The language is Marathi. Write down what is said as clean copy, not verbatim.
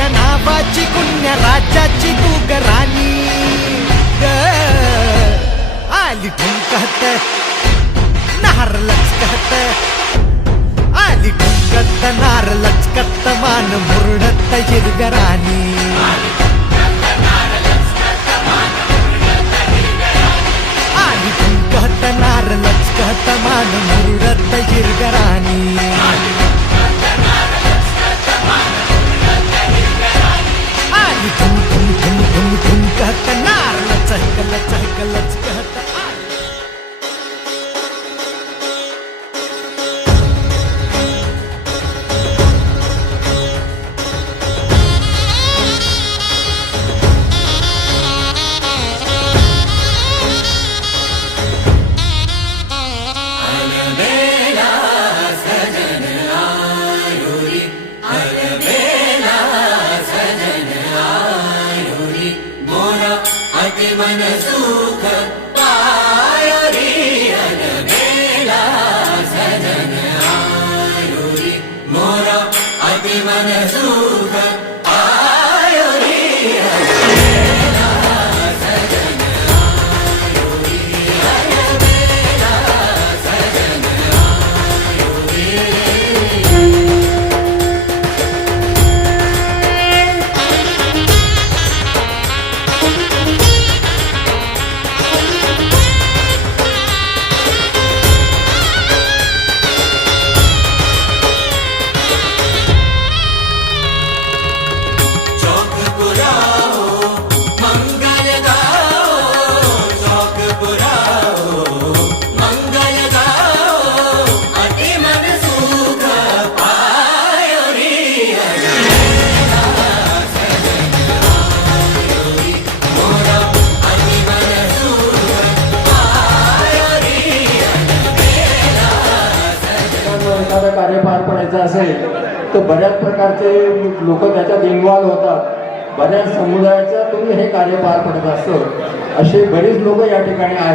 पुण्य नावाची पुण्य राज्याची तू ग राणी ग आली ठुमकत नार लचकत आली ठुमकत नार लचकत मान मुरडत हिरगराणी आली ठुमकत नार लचकत मान मुरडत हिरगराणी कहत नार लचक लचक लचकत मन सुख पायो रे अलबेला सजन आयो रे मोरा अति मन सुख पायो रे अलबेला सजन आयो रे अलबेला सजन आयो रे एखादं कार्य पार पडायचं असेल तर बऱ्याच प्रकारचे लोक त्याच्यात इन्व्हॉल्व होतात. बऱ्याच समुदायाच्या तुम्ही हे कार्य पार पडत असतं. असे बरेच लोक या ठिकाणी आहेत.